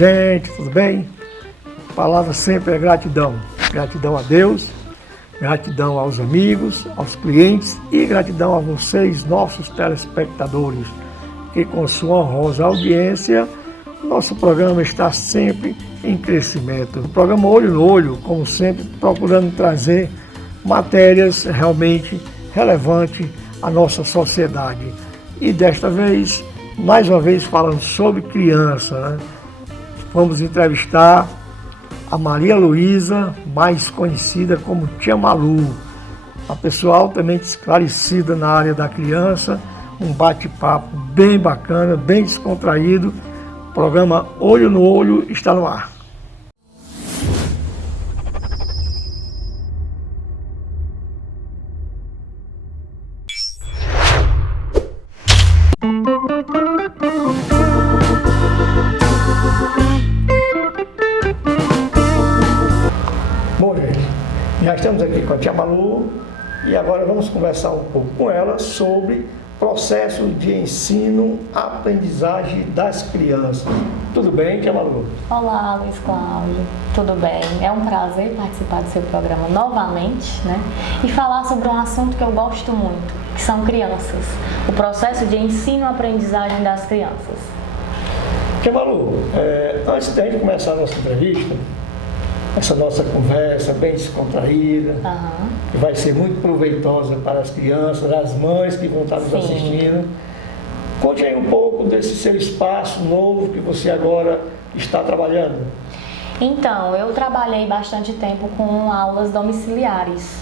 gente, tudo bem? A palavra sempre é gratidão. Gratidão a Deus, gratidão aos amigos, aos clientes e gratidão a vocês, nossos telespectadores, que com sua honrosa audiência, nosso programa está sempre em crescimento. O programa Olho no Olho, como sempre, procurando trazer matérias realmente relevantes à nossa sociedade. E desta vez, mais uma vez falando sobre criança, né? Vamos entrevistar a Maria Luísa, mais conhecida como Tia Malu, uma pessoa altamente esclarecida na área da criança, um bate-papo bem bacana, bem descontraído. O programa Olho no Olho está no ar. Bom, gente, já estamos aqui com a Tia Malu e agora vamos conversar um pouco com ela sobre processo de ensino-aprendizagem das crianças. Tudo bem, Tia Malu? Olá, Luiz Cláudio. Tudo bem? É um prazer participar do seu programa novamente, né? E falar sobre um assunto que eu gosto muito, que são crianças. O processo de ensino-aprendizagem das crianças. Tia Malu, antes da gente começar a nossa entrevista, essa nossa conversa bem descontraída, que vai ser muito proveitosa para as crianças, as mães que vão estar nos assistindo. Conte aí um pouco desse seu espaço novo que você agora está trabalhando. Então, eu trabalhei bastante tempo com aulas domiciliares.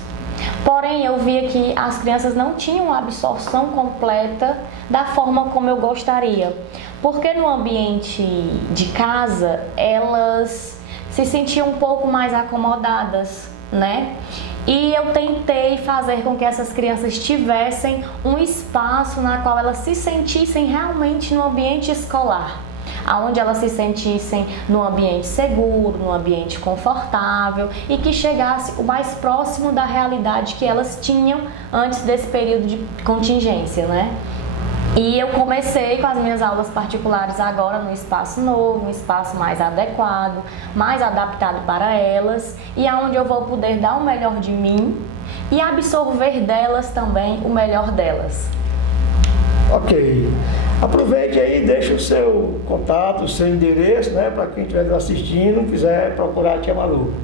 Porém, eu via que as crianças não tinham a absorção completa da forma como eu gostaria. Porque no ambiente de casa, elas se sentiam um pouco mais acomodadas, né? E eu tentei fazer com que essas crianças tivessem um espaço na qual elas se sentissem realmente no ambiente escolar, onde elas se sentissem num ambiente seguro, num ambiente confortável e que chegasse o mais próximo da realidade que elas tinham antes desse período de contingência, né? E eu comecei com as minhas aulas particulares agora num espaço novo, um espaço mais adequado, mais adaptado para elas e aonde eu vou poder dar o melhor de mim e absorver delas também o melhor delas. Ok. Aproveite aí, deixa o seu contato, o seu endereço, né, para quem estiver assistindo, quiser procurar a Tia Malu.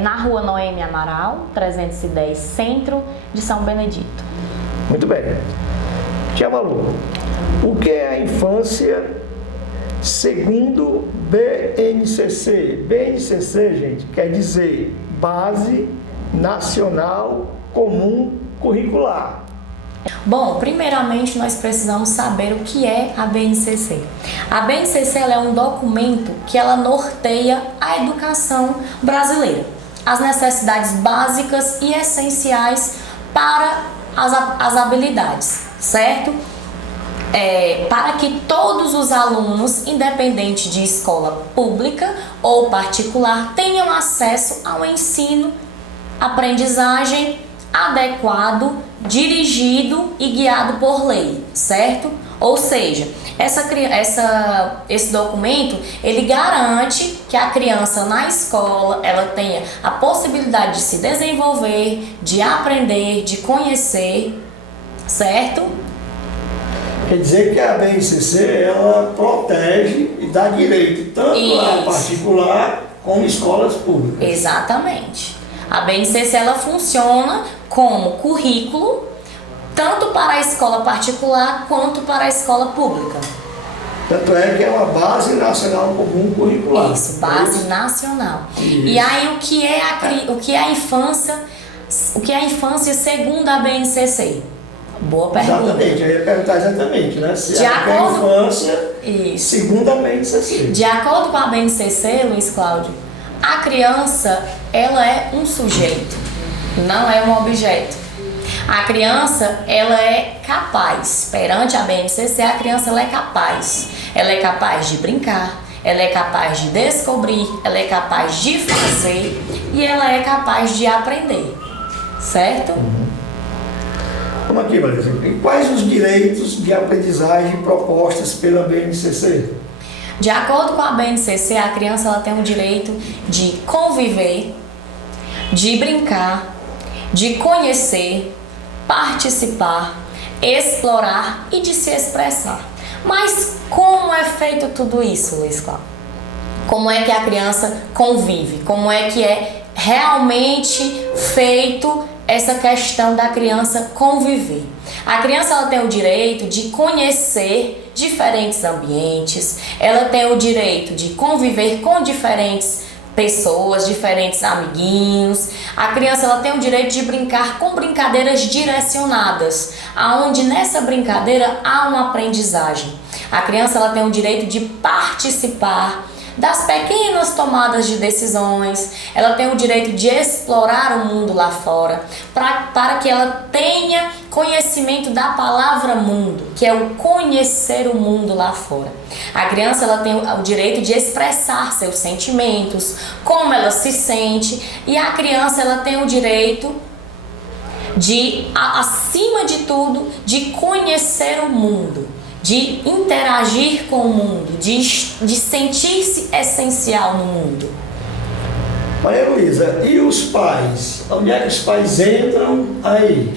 Na rua Noemi Amaral, 310, Centro de São Benedito. Muito bem. Tia Malu, o que é a infância segundo BNCC? BNCC, gente, quer dizer Base Nacional Comum Curricular. Bom, primeiramente nós precisamos saber o que é a BNCC. A BNCC ela é um documento que ela norteia a educação brasileira, as necessidades básicas e essenciais para as habilidades, certo? Para que todos os alunos, independente de escola pública ou particular, tenham acesso ao ensino, aprendizagem adequado, dirigido e guiado por lei, certo? Ou seja, esse documento, ele garante que a criança na escola, ela tenha a possibilidade de se desenvolver, de aprender, de conhecer, certo? Quer dizer que a BNCC, ela protege e dá direito tanto a particular como escolas públicas. Exatamente. A BNCC, ela funciona como currículo, tanto para a escola particular quanto para a escola pública. Tanto é que é uma Base Nacional Comum Curricular. Isso, Base Nacional. Isso. E aí, o que é a infância segundo a BNCC? Boa pergunta. Exatamente, eu ia perguntar exatamente, né? Se é a infância segundo a BNCC. De acordo com a BNCC, Luiz Cláudio, a criança, ela é um sujeito, não é um objeto. A criança, ela é capaz, perante a BNCC, a criança ela é capaz. Ela é capaz de brincar, ela é capaz de descobrir, ela é capaz de fazer e ela é capaz de aprender, certo? Vamos aqui, Marisa. E quais os direitos de aprendizagem propostos pela BNCC? De acordo com a BNCC, a criança ela tem o direito de conviver, de brincar, de conhecer, participar, explorar e de se expressar. Mas como é feito tudo isso, Luiz Cláudio? Como é que a criança convive? Como é que é realmente feito essa questão da criança conviver? A criança ela tem o direito de conhecer diferentes ambientes, ela tem o direito de conviver com diferentes pessoas, diferentes amiguinhos. A criança ela tem o direito de brincar com brincadeiras direcionadas, aonde nessa brincadeira há uma aprendizagem. A criança ela tem o direito de participar das pequenas tomadas de decisões, ela tem o direito de explorar o mundo lá fora, para que ela tenha conhecimento da palavra mundo, que é o conhecer o mundo lá fora. A criança ela tem o direito de expressar seus sentimentos, como ela se sente, e a criança ela tem o direito de, acima de tudo, de conhecer o mundo, de interagir com o mundo, de sentir-se essencial no mundo. Maria Luísa, e os pais? Onde é que os pais entram aí?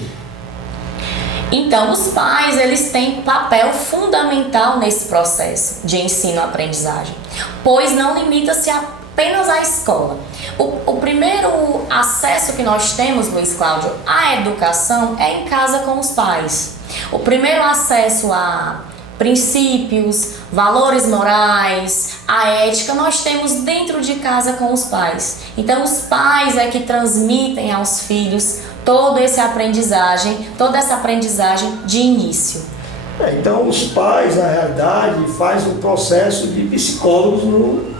Então, os pais, eles têm papel fundamental nesse processo de ensino-aprendizagem, pois não limita-se apenas à escola. O primeiro acesso que nós temos, Luiz Cláudio, à educação é em casa com os pais. O primeiro acesso a princípios, valores morais, a ética, nós temos dentro de casa com os pais. Então, os pais é que transmitem aos filhos toda essa aprendizagem de início. Então, os pais, na realidade, fazem um processo de psicólogos no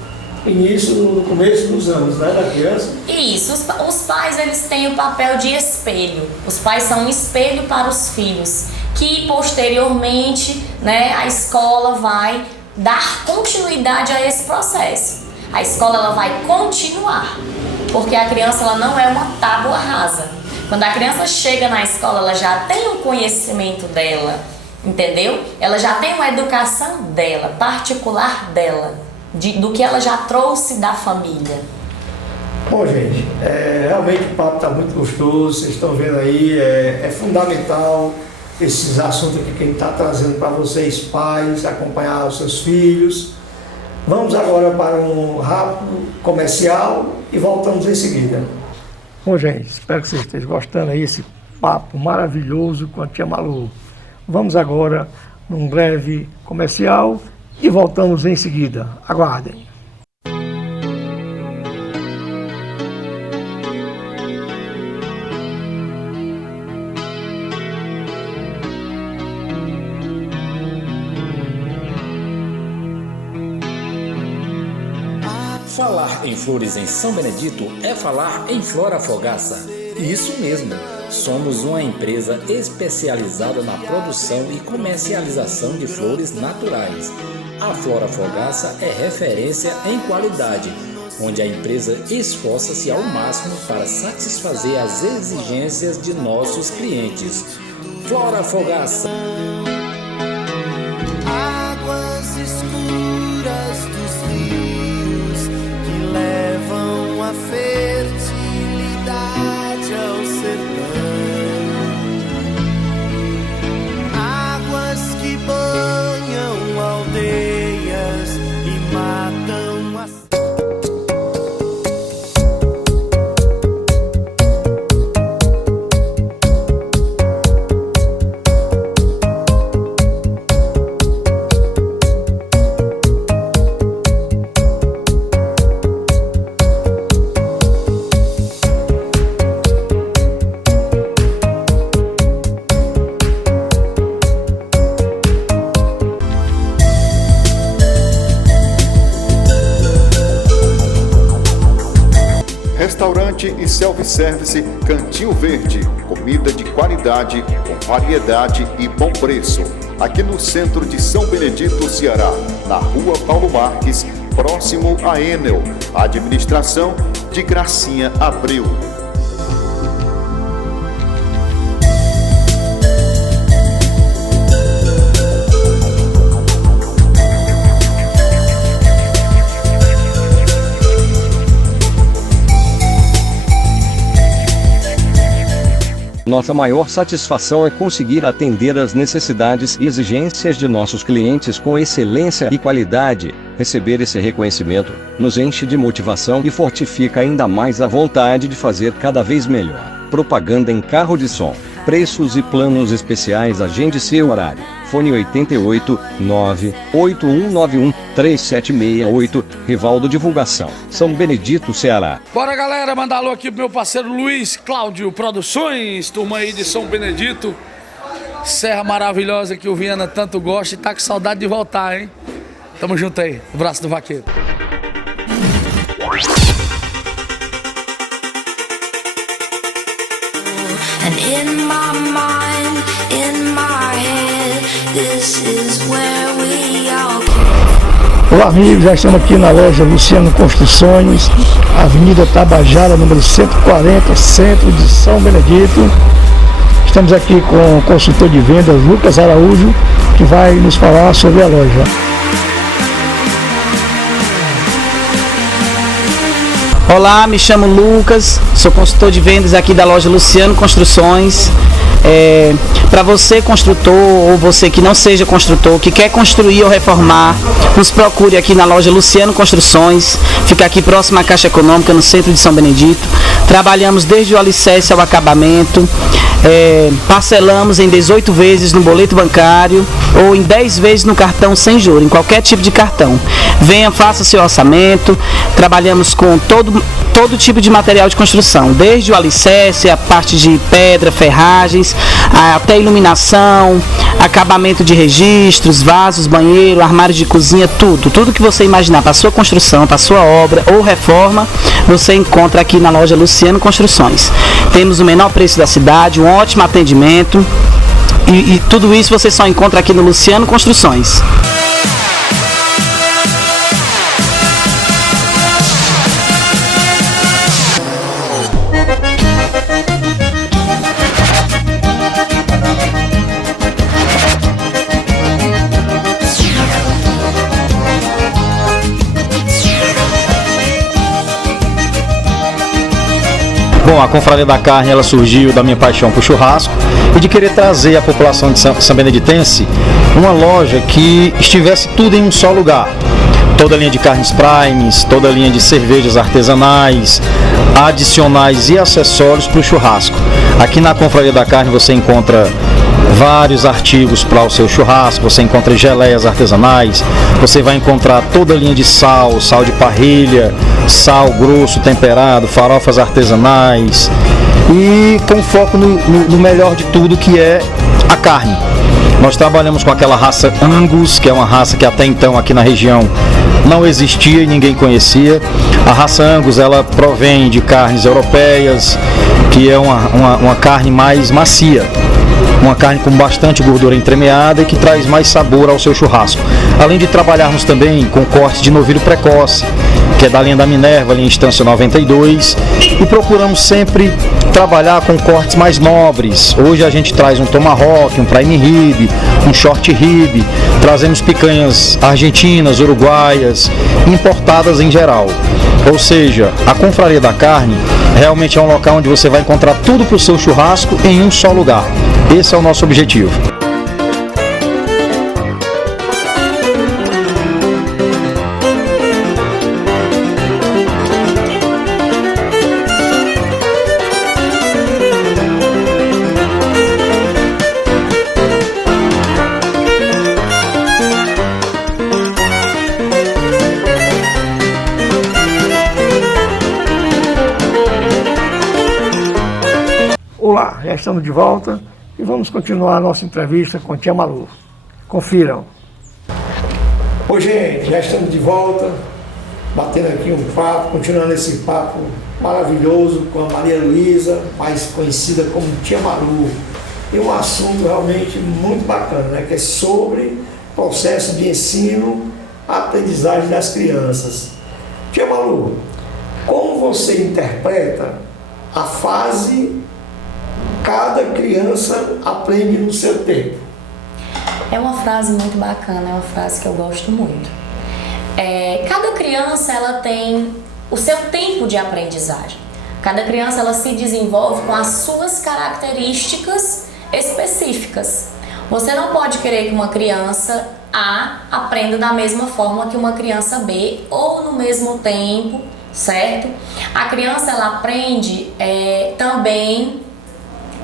começo dos anos, né, da criança. Isso, os pais eles têm o papel de espelho. Os pais são um espelho para os filhos, que posteriormente, né, a escola vai dar continuidade a esse processo. A escola ela vai continuar, porque a criança ela não é uma tábua rasa. Quando a criança chega na escola, ela já tem um conhecimento dela, entendeu? Ela já tem uma educação dela, particular dela, do que ela já trouxe da família. Bom, gente, realmente o papo está muito gostoso, vocês estão vendo aí, é fundamental esses assuntos aqui que a gente está trazendo para vocês, pais, acompanhar os seus filhos. Vamos agora para um rápido comercial e voltamos em seguida. Bom, gente, espero que vocês estejam gostando aí desse papo maravilhoso com a tia Malu. Vamos agora num breve comercial e voltamos em seguida. Aguardem. Falar em flores em São Benedito é falar em Flora Fogaça. Isso mesmo, somos uma empresa especializada na produção e comercialização de flores naturais. A Flora Fogaça é referência em qualidade, onde a empresa esforça-se ao máximo para satisfazer as exigências de nossos clientes. Flora Fogaça. Águas escuras dos rios que levam a fertilidade ao sertão, águas que banham aldeias e matam as... Restaurante e self-service Cantinho Verde, comida de qualidade, com variedade e bom preço. Aqui no centro de São Benedito, Ceará, na rua Paulo Marques, próximo a Enel. Administração de Gracinha Abreu. Nossa maior satisfação é conseguir atender às necessidades e exigências de nossos clientes com excelência e qualidade. Receber esse reconhecimento nos enche de motivação e fortifica ainda mais a vontade de fazer cada vez melhor. Propaganda em carro de som. Preços e planos especiais. Agende seu horário. Fone 88 98191 3768. Rivaldo Divulgação. São Benedito, Ceará. Bora, galera, mandar alô aqui pro meu parceiro Luiz Cláudio Produções, turma aí de São Benedito. Serra maravilhosa que o Viana tanto gosta e tá com saudade de voltar, hein? Tamo junto aí. Abraço do Vaqueiro. And in my mind, in my head, this is where we all go. Olá, amigos, já estamos aqui na loja Luciano Construções, Avenida Tabajara, número 140, centro de São Benedito. Estamos aqui com o consultor de vendas Lucas Araújo, que vai nos falar sobre a loja. Olá, me chamo Lucas, sou consultor de vendas aqui da loja Luciano Construções. Para você construtor ou você que não seja construtor, que quer construir ou reformar, nos procure aqui na loja Luciano Construções, fica aqui próximo à Caixa Econômica, no centro de São Benedito. Trabalhamos desde o alicerce ao acabamento, parcelamos em 18 vezes no boleto bancário ou em 10 vezes no cartão sem juros, em qualquer tipo de cartão. Venha, faça seu orçamento. Trabalhamos com todo tipo de material de construção, desde o alicerce, a parte de pedra, ferragens, até iluminação, acabamento de registros, vasos, banheiro, armário de cozinha, tudo que você imaginar para sua construção, para sua obra ou reforma, você encontra aqui na loja Luciano Construções. Temos o menor preço da cidade, um ótimo atendimento e tudo isso você só encontra aqui no Luciano Construções. Bom, a Confraria da Carne, ela surgiu da minha paixão por churrasco e de querer trazer à população de São Beneditense uma loja que estivesse tudo em um só lugar. Toda a linha de carnes primes, toda a linha de cervejas artesanais, adicionais e acessórios para o churrasco. Aqui na Confraria da Carne você encontra vários artigos para o seu churrasco, você encontra geleias artesanais, você vai encontrar toda a linha de sal de parrilha, sal grosso temperado, farofas artesanais e com foco no melhor de tudo, que é a carne. Nós trabalhamos com aquela raça Angus, que é uma raça que até então aqui na região não existia e ninguém conhecia. A raça Angus, ela provém de carnes europeias, que é uma carne mais macia, uma carne com bastante gordura entremeada e que traz mais sabor ao seu churrasco. Além de trabalharmos também com cortes de novilho precoce, que é da linha da Minerva, linha Instância 92, e procuramos sempre trabalhar com cortes mais nobres. Hoje a gente traz um tomahawk, um prime rib, um short rib, trazemos picanhas argentinas, uruguaias, importadas em geral. Ou seja, a Confraria da Carne realmente é um local onde você vai encontrar tudo para o seu churrasco em um só lugar. Esse é o nosso objetivo. Olá, já estamos de volta e vamos continuar a nossa entrevista com a tia Malu. Confiram. Oi, gente, já estamos de volta, batendo aqui um papo, continuando esse papo maravilhoso com a Maria Luísa, mais conhecida como tia Malu. E um assunto realmente muito bacana, né, que é sobre processo de ensino, aprendizagem das crianças. Tia Malu, como você interpreta a fase cada criança aprende no seu tempo? É uma frase muito bacana, é uma frase que eu gosto muito. Cada criança ela tem o seu tempo de aprendizagem. Cada criança ela se desenvolve com as suas características específicas. Você não pode querer que uma criança A aprenda da mesma forma que uma criança B ou no mesmo tempo, certo? A criança ela aprende também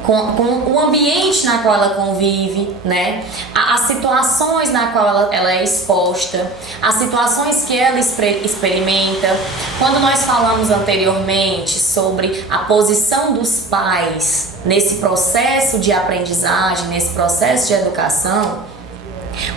com o ambiente na qual ela convive, né? As situações na qual ela é exposta, as situações que ela experimenta. Quando nós falamos anteriormente sobre a posição dos pais nesse processo de aprendizagem, nesse processo de educação,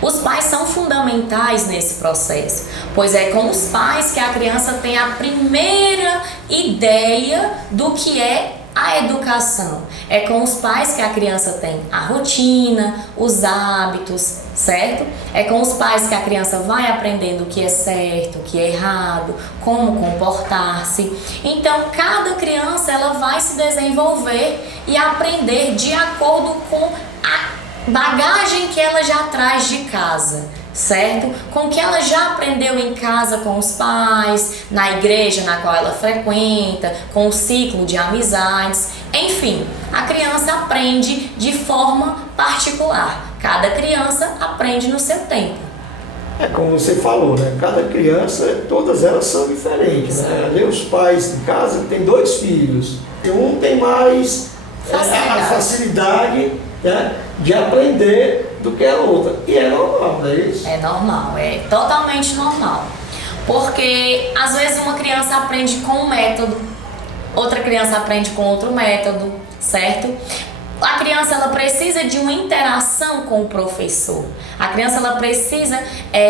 os pais são fundamentais nesse processo, pois é com os pais que a criança tem a primeira ideia do que é a educação. É com os pais que a criança tem a rotina, os hábitos, certo? É com os pais que a criança vai aprendendo o que é certo, o que é errado, como comportar-se. Então, cada criança ela vai se desenvolver e aprender de acordo com a bagagem que ela já traz de casa, certo? Com o que ela já aprendeu em casa com os pais, na igreja na qual ela frequenta, com o ciclo de amizades, enfim, a criança aprende de forma particular. Cada criança aprende no seu tempo. É como você falou, né? Cada criança, todas elas são diferentes, né? Os pais em casa têm 2 filhos, e um tem mais a facilidade, né, de aprender do que a outra. E é normal, não é isso? É normal, é totalmente normal. Porque às vezes uma criança aprende com um método, outra criança aprende com outro método, certo? A criança ela precisa de uma interação com o professor. A criança ela precisa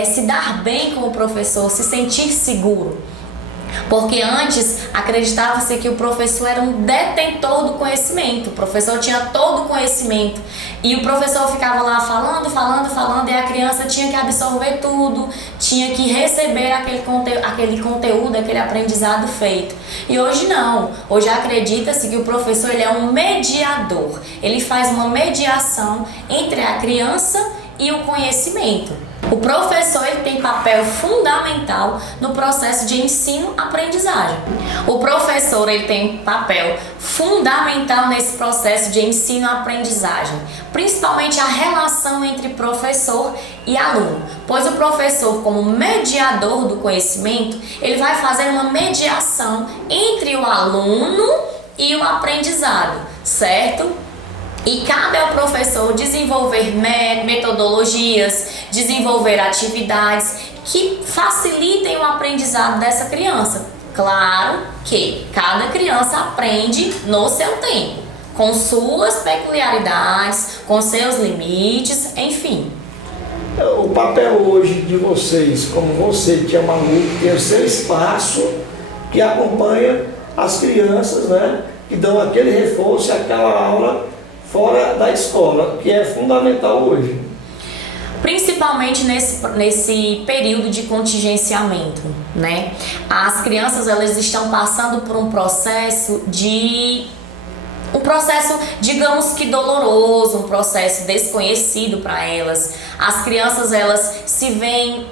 se dar bem com o professor, se sentir seguro. Porque antes acreditava-se que o professor era um detentor do conhecimento, o professor tinha todo o conhecimento e o professor ficava lá falando e a criança tinha que absorver tudo, tinha que receber aquele conteúdo, aquele aprendizado feito. E hoje não, hoje acredita-se que o professor ele é um mediador, ele faz uma mediação entre a criança e o conhecimento. O professor ele tem papel fundamental no processo de ensino-aprendizagem. O professor ele tem papel fundamental nesse processo de ensino-aprendizagem, principalmente a relação entre professor e aluno, pois o professor, como mediador do conhecimento, ele vai fazer uma mediação entre o aluno e o aprendizado, certo? E cabe ao professor desenvolver metodologias, desenvolver atividades que facilitem o aprendizado dessa criança. Claro que cada criança aprende no seu tempo, com suas peculiaridades, com seus limites, enfim. O papel hoje de vocês, como você, Tia Malu, tem o seu espaço que acompanha as crianças, né, que dão aquele reforço, aquela aula fora da escola, que é fundamental hoje. Principalmente nesse período de contingenciamento, né? As crianças elas estão passando por um processo, digamos que doloroso, um processo desconhecido para elas. As crianças elas se veem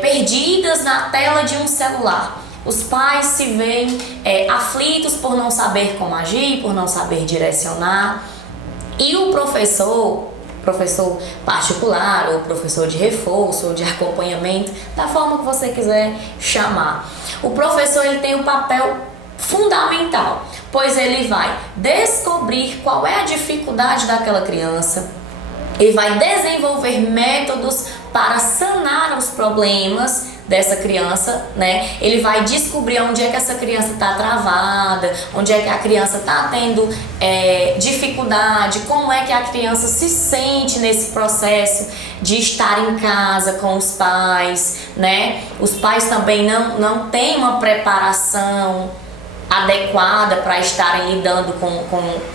perdidas na tela de um celular. Os pais se veem aflitos por não saber como agir, por não saber direcionar. E o professor particular, ou professor de reforço, ou de acompanhamento, da forma que você quiser chamar, o professor ele tem um papel fundamental, pois ele vai descobrir qual é a dificuldade daquela criança, ele vai desenvolver métodos para sanar os problemas dessa criança, né? Ele vai descobrir onde é que essa criança está travada, onde é que a criança está tendo dificuldade, como é que a criança se sente nesse processo de estar em casa com os pais, né? Os pais também não têm uma preparação adequada para estarem lidando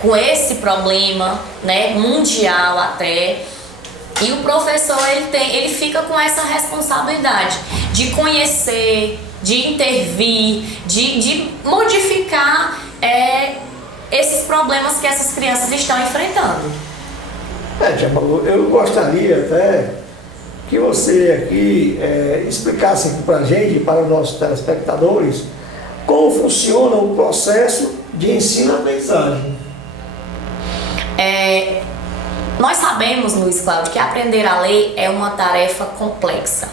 com esse problema, né? Mundial até. E o professor ele fica com essa responsabilidade de conhecer, de intervir, de modificar esses problemas que essas crianças estão enfrentando. Tia Malu, eu gostaria até que você aqui explicasse para a gente, para os nossos telespectadores, como funciona o processo de ensino e aprendizagem. Nós sabemos, Luiz Cláudio, que aprender a ler é uma tarefa complexa.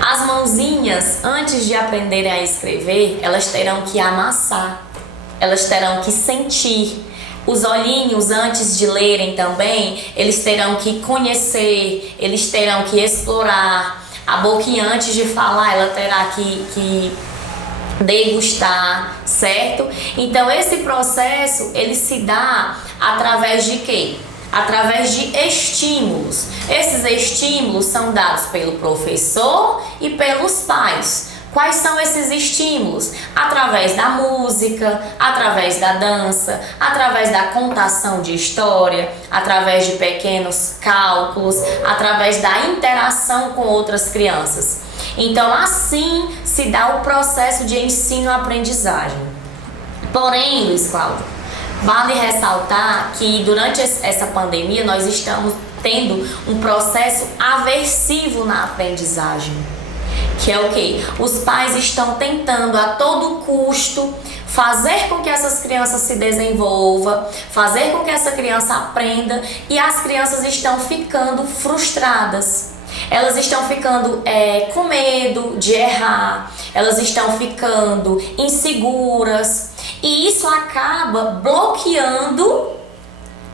As mãozinhas, antes de aprenderem a escrever, elas terão que amassar, elas terão que sentir. Os olhinhos, antes de lerem também, eles terão que conhecer, eles terão que explorar. A boquinha, antes de falar, ela terá que degustar, certo? Então, esse processo, ele se dá através de quê? Através de estímulos. Esses estímulos são dados pelo professor e pelos pais. Quais são esses estímulos? Através da música, através da dança, através da contação de história, através de pequenos cálculos, através da interação com outras crianças. Então, assim se dá o processo de ensino-aprendizagem. Porém, Luiz Cláudio, vale ressaltar que durante essa pandemia nós estamos tendo um processo aversivo na aprendizagem. Que é o quê? Os pais estão tentando a todo custo fazer com que essas crianças se desenvolvam, fazer com que essa criança aprenda, e as crianças estão ficando frustradas. Elas estão ficando com medo de errar, elas estão ficando inseguras, e isso acaba bloqueando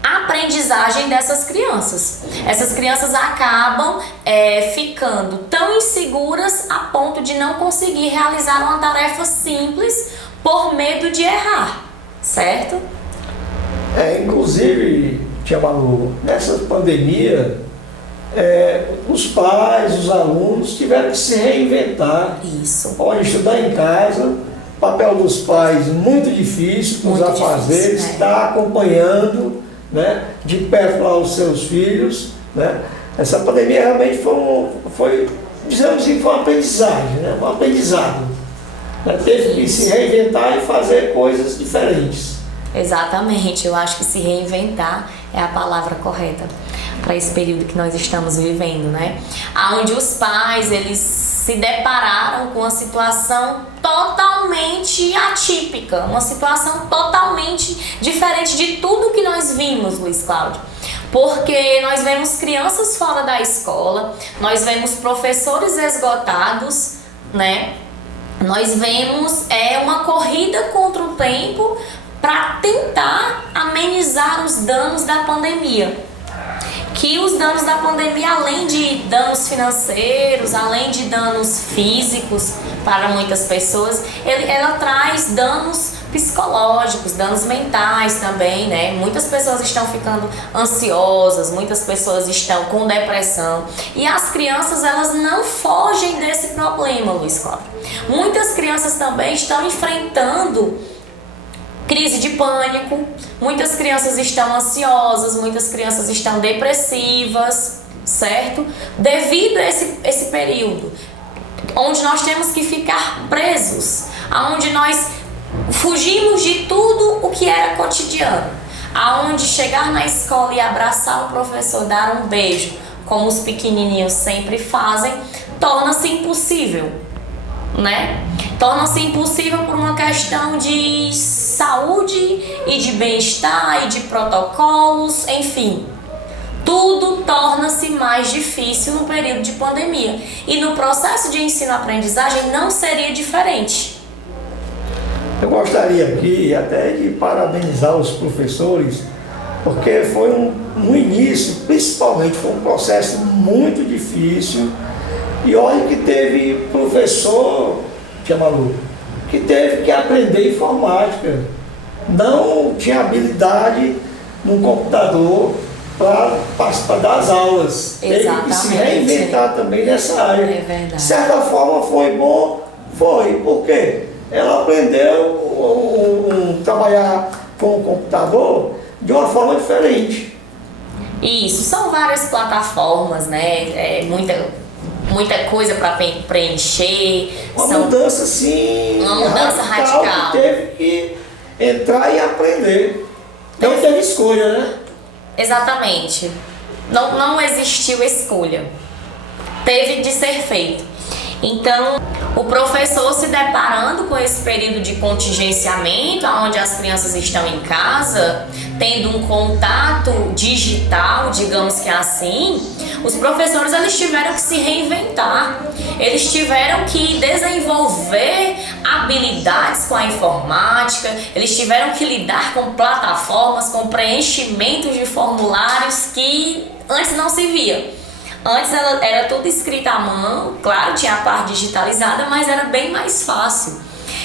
a aprendizagem dessas crianças. Essas crianças acabam ficando tão inseguras a ponto de não conseguir realizar uma tarefa simples por medo de errar, certo? Inclusive, Tia Malu, nessa pandemia, os pais, os alunos tiveram que se reinventar. Isso. Podem estudar em casa, o papel dos pais muito difícil, com os afazeres, está acompanhando, né, de perto lá os seus filhos, né? Essa pandemia realmente foi digamos assim, foi uma aprendizagem, né? Um aprendizado, né? Teve que se reinventar e fazer coisas diferentes. Exatamente, eu acho que se reinventar é a palavra correta para esse período que nós estamos vivendo, né? Onde os pais, eles se depararam com uma situação totalmente atípica, uma situação totalmente diferente de tudo que nós vimos, Luiz Cláudio. Porque nós vemos crianças fora da escola, nós vemos professores esgotados, né? Nós vemos uma corrida contra o tempo para tentar amenizar os danos da pandemia. Que os danos da pandemia, além de danos financeiros, além de danos físicos para muitas pessoas, ela traz danos psicológicos, danos mentais também, né? Muitas pessoas estão ficando ansiosas, muitas pessoas estão com depressão, e as crianças, elas não fogem desse problema, Luiz Cláudio. Muitas crianças também estão enfrentando crise de pânico, muitas crianças estão ansiosas, muitas crianças estão depressivas, certo? Devido a esse período, onde nós temos que ficar presos, onde nós fugimos de tudo o que era cotidiano, aonde chegar na escola e abraçar o professor, dar um beijo, como os pequenininhos sempre fazem, torna-se impossível, né? Torna-se impossível por uma questão de saúde e de bem-estar e de protocolos, enfim. Tudo torna-se mais difícil no período de pandemia. E no processo de ensino-aprendizagem não seria diferente. Eu gostaria aqui até de parabenizar os professores, porque foi no início, principalmente, foi um processo muito difícil. E olha que teve professor, Tia Malu, que teve que aprender informática. Não tinha habilidade no computador para participar das aulas. Exatamente. Teve que se reinventar também nessa área. É verdade. De certa forma foi bom, porque ela aprendeu trabalhar com o computador de uma forma diferente. Isso, são várias plataformas, né? Muita coisa para preencher. Uma mudança assim. Uma mudança radical. Que teve que entrar e aprender. Não teve escolha, né? Exatamente. Não existiu escolha. Teve de ser feito. Então, o professor se deparando com esse período de contingenciamento, onde as crianças estão em casa, tendo um contato digital, digamos que é assim, os professores eles tiveram que se reinventar, eles tiveram que desenvolver habilidades com a informática, eles tiveram que lidar com plataformas, com preenchimentos de formulários que antes não se via. Antes era tudo escrito à mão, claro, tinha a parte digitalizada, mas era bem mais fácil.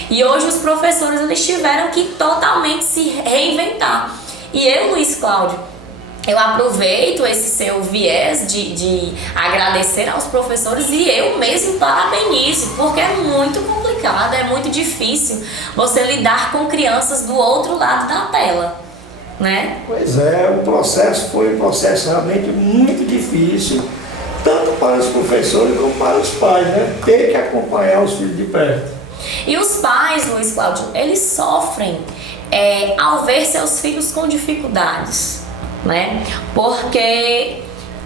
E hoje os professores eles tiveram que totalmente se reinventar. E eu, Luiz Cláudio, eu aproveito esse seu viés de agradecer aos professores e eu mesmo parabenizo, porque é muito complicado, é muito difícil você lidar com crianças do outro lado da tela, né? Pois é, o processo foi um processo realmente muito difícil, tanto para os professores como para os pais, né? Ter que acompanhar os filhos de perto. E os pais, Luiz Cláudio, eles sofrem ao ver seus filhos com dificuldades, né? Porque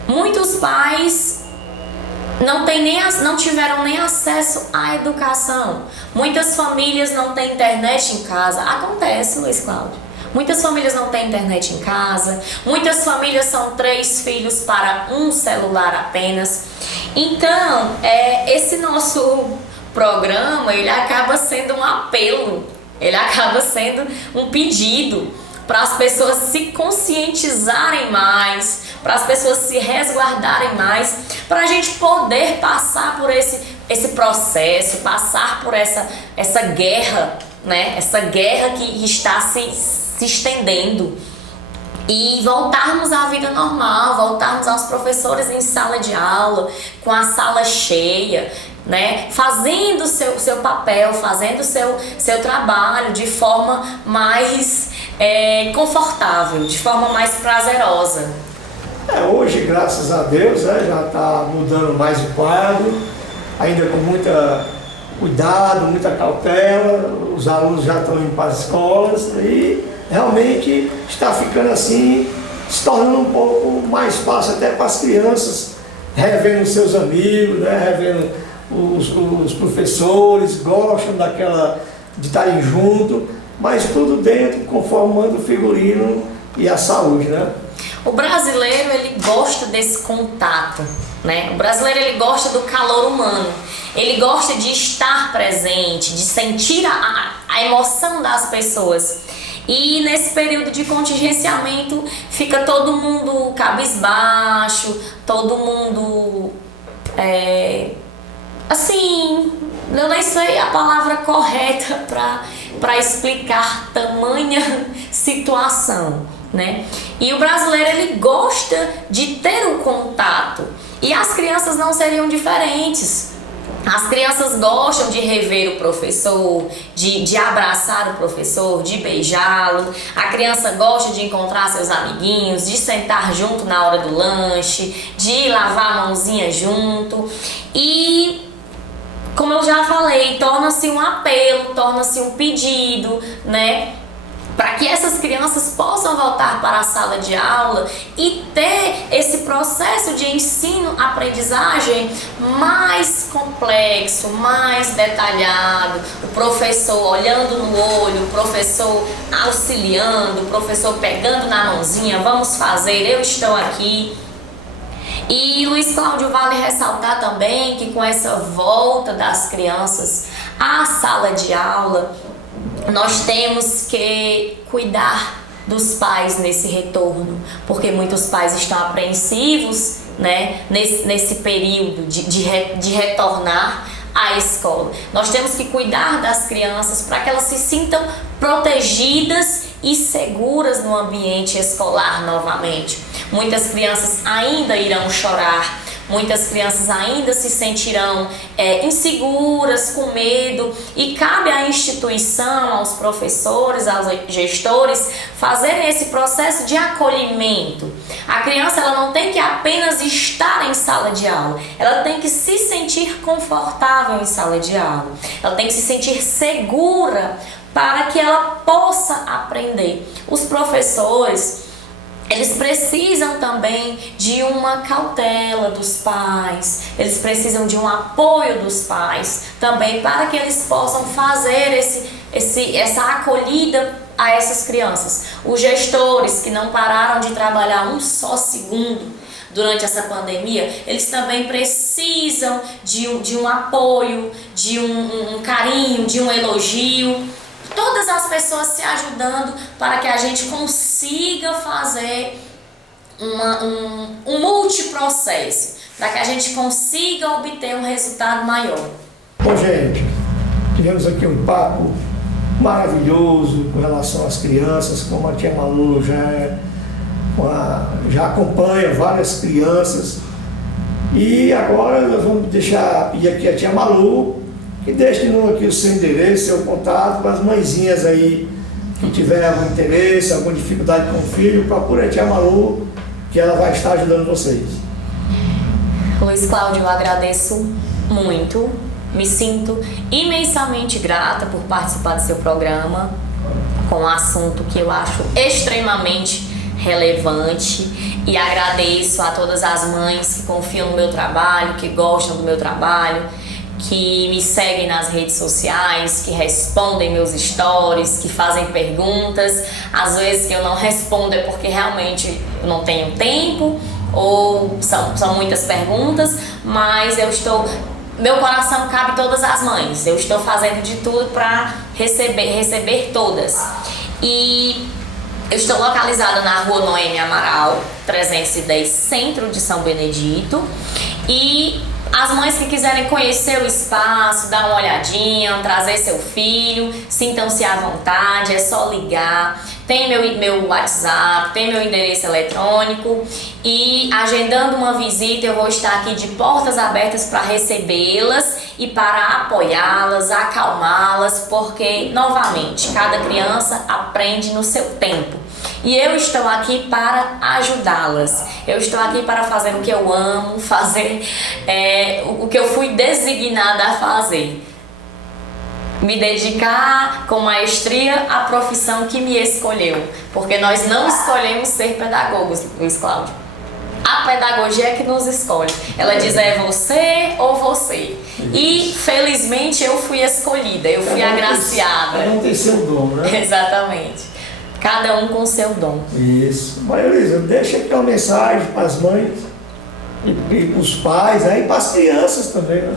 muitos pais não tiveram nem acesso à educação. Muitas famílias não têm internet em casa. Acontece, Luiz Cláudio. Muitas famílias não têm internet em casa, muitas famílias são 3 filhos para um celular apenas. Então, esse nosso programa, ele acaba sendo um apelo, ele acaba sendo um pedido para as pessoas se conscientizarem mais, para as pessoas se resguardarem mais, para a gente poder passar por esse processo, passar por essa guerra, né? Essa guerra que está se estendendo e voltarmos à vida normal, voltarmos aos professores em sala de aula, com a sala cheia, né? Fazendo o seu papel, fazendo o seu trabalho de forma mais confortável, de forma mais prazerosa. Hoje, graças a Deus, já está mudando mais o quadro, ainda com muita cuidado, muita cautela, os alunos já estão indo para as escolas e realmente está ficando assim, se tornando um pouco mais fácil até para as crianças, revendo seus amigos, né, revendo os professores, gostam de estarem juntos, mas tudo dentro, conformando o figurino e a saúde, né? O brasileiro, ele gosta desse contato, né? O brasileiro, ele gosta do calor humano, ele gosta de estar presente, de sentir a emoção das pessoas. E nesse período de contingenciamento fica todo mundo cabisbaixo, todo mundo assim, eu nem sei a palavra correta para explicar tamanha situação, né? E o brasileiro, ele gosta de ter o contato e as crianças não seriam diferentes. As crianças gostam de rever o professor, de abraçar o professor, de beijá-lo. A criança gosta de encontrar seus amiguinhos, de sentar junto na hora do lanche, de lavar a mãozinha junto. E, como eu já falei, torna-se um apelo, torna-se um pedido, né? Para que essas crianças possam voltar para a sala de aula e ter esse processo de ensino-aprendizagem mais complexo, mais detalhado, o professor olhando no olho, o professor auxiliando, o professor pegando na mãozinha, vamos fazer, eu estou aqui. E Luiz Cláudio, vale ressaltar também que com essa volta das crianças à sala de aula, nós temos que cuidar dos pais nesse retorno, porque muitos pais estão apreensivos, né, nesse período de retornar à escola. Nós temos que cuidar das crianças para que elas se sintam protegidas e seguras no ambiente escolar novamente. Muitas crianças ainda irão chorar, muitas crianças ainda se sentirão inseguras, com medo, e cabe à instituição, aos professores, aos gestores, fazerem esse processo de acolhimento. A criança, ela não tem que apenas estar em sala de aula, ela tem que se sentir confortável em sala de aula, ela tem que se sentir segura para que ela possa aprender. Os professores, eles precisam também de uma cautela dos pais, eles precisam de um apoio dos pais também para que eles possam fazer essa acolhida a essas crianças. Os gestores que não pararam de trabalhar um só segundo durante essa pandemia, eles também precisam de um apoio, de um carinho, de um elogio. Todas as pessoas se ajudando para que a gente consiga fazer um multiprocesso, para que a gente consiga obter um resultado maior. Bom, gente, tivemos aqui um papo maravilhoso com relação às crianças, como a tia Malu já acompanha várias crianças. E agora nós vamos pedir aqui a tia Malu que deixe aqui o seu endereço, seu contato para as mãezinhas aí que tiver algum interesse, alguma dificuldade com o filho, procure a tia Malu, que ela vai estar ajudando vocês. Luiz Cláudio, eu agradeço muito, me sinto imensamente grata por participar do seu programa com um assunto que eu acho extremamente relevante, e agradeço a todas as mães que confiam no meu trabalho, que gostam do meu trabalho, que me seguem nas redes sociais, que respondem meus stories, que fazem perguntas. Às vezes que eu não respondo é porque realmente eu não tenho tempo ou são muitas perguntas, mas meu coração cabe todas as mães. Eu estou fazendo de tudo para receber todas. E eu estou localizada na Rua Noemi Amaral, 310, Centro de São Benedito. E as mães que quiserem conhecer o espaço, dar uma olhadinha, trazer seu filho, sintam-se à vontade, é só ligar. Tem meu WhatsApp, tem meu endereço eletrônico, e agendando uma visita eu vou estar aqui de portas abertas para recebê-las e para apoiá-las, acalmá-las, porque, novamente, cada criança aprende no seu tempo. E eu estou aqui para ajudá-las. Eu estou aqui para fazer o que eu amo, fazer o que eu fui designada a fazer. Me dedicar com maestria à profissão que me escolheu. Porque nós não escolhemos ser pedagogos, Luiz Cláudio. A pedagogia é que nos escolhe. Ela diz é você ou você. E felizmente eu fui escolhida, eu fui agraciada. Cada um tem seu dom, né? Exatamente. Cada um com seu dom. Isso. Maria Luísa, deixa aqui uma mensagem para as mães e para os pais, e para as crianças também, né?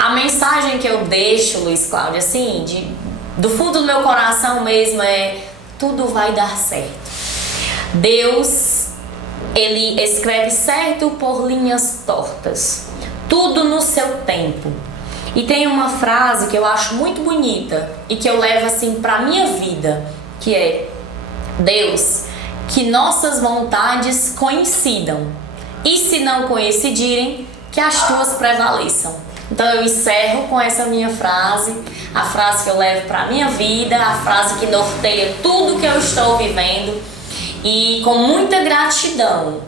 A mensagem que eu deixo, Luiz Cláudio, assim, do fundo do meu coração mesmo, é: tudo vai dar certo. Deus, Ele escreve certo por linhas tortas. Tudo no seu tempo. E tem uma frase que eu acho muito bonita e que eu levo assim para minha vida, que é: Deus, que nossas vontades coincidam, e se não coincidirem, que as tuas prevaleçam. Então eu encerro com essa minha frase, a frase que eu levo para a minha vida, a frase que norteia tudo que eu estou vivendo. E com muita gratidão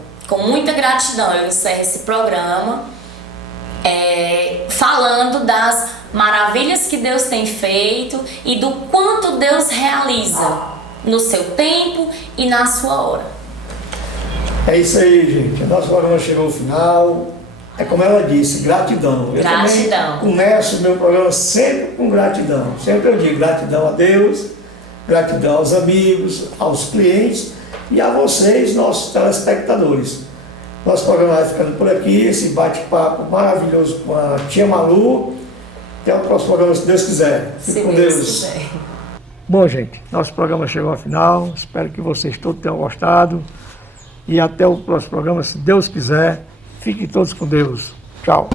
eu encerro esse programa falando das maravilhas que Deus tem feito e do quanto Deus realiza no seu tempo e na sua hora. É isso aí, gente. O nosso programa chegou ao final. É como ela disse, gratidão. Eu também começo o meu programa sempre com gratidão. Sempre eu digo gratidão a Deus, gratidão aos amigos, aos clientes e a vocês, nossos telespectadores. Nosso programa vai ficando por aqui, esse bate-papo maravilhoso com a tia Malu. Até o próximo programa, se Deus quiser. Fique com Deus. Bom, gente, nosso programa chegou ao final. Espero que vocês todos tenham gostado. E até o próximo programa, se Deus quiser. Fiquem todos com Deus. Tchau.